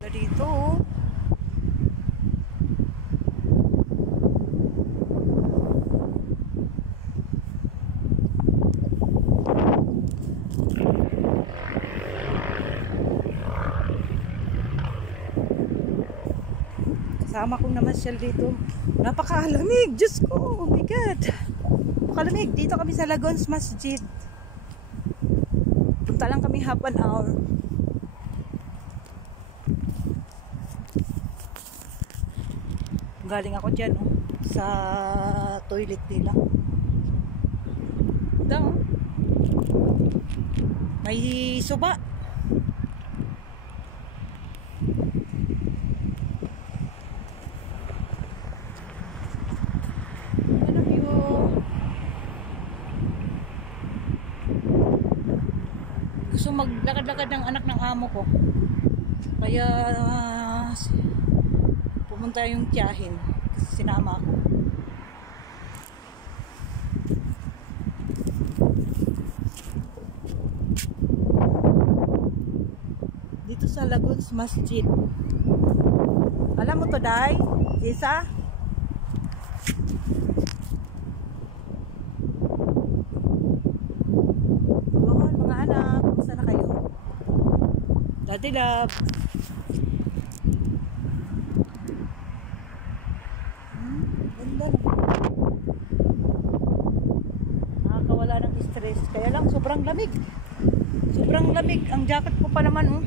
Dito oh. Kasama kong namasyal dito. Napakalamig, Diyos ko, oh my God. Napakalamig. Dito kami sa Lagons Masjid. Punta lang kami half an hour. Galing ako dyan oh, sa toilet nila. Ito oh. May suba. Ano yun? Gusto maglakad-lakad ng anak ng amo ko. Kaya pumunta yung tiyahin kasi sinama ako. Dito sa Lagons Masjid. Alam mo to, Day? Jisa? Doon, mga anak. Kumusta na kayo? Daddy love. Ganda na. Nakakawala ng stress. Kaya lang, sobrang lamig. Sobrang lamig. Ang jacket ko pa naman, oh.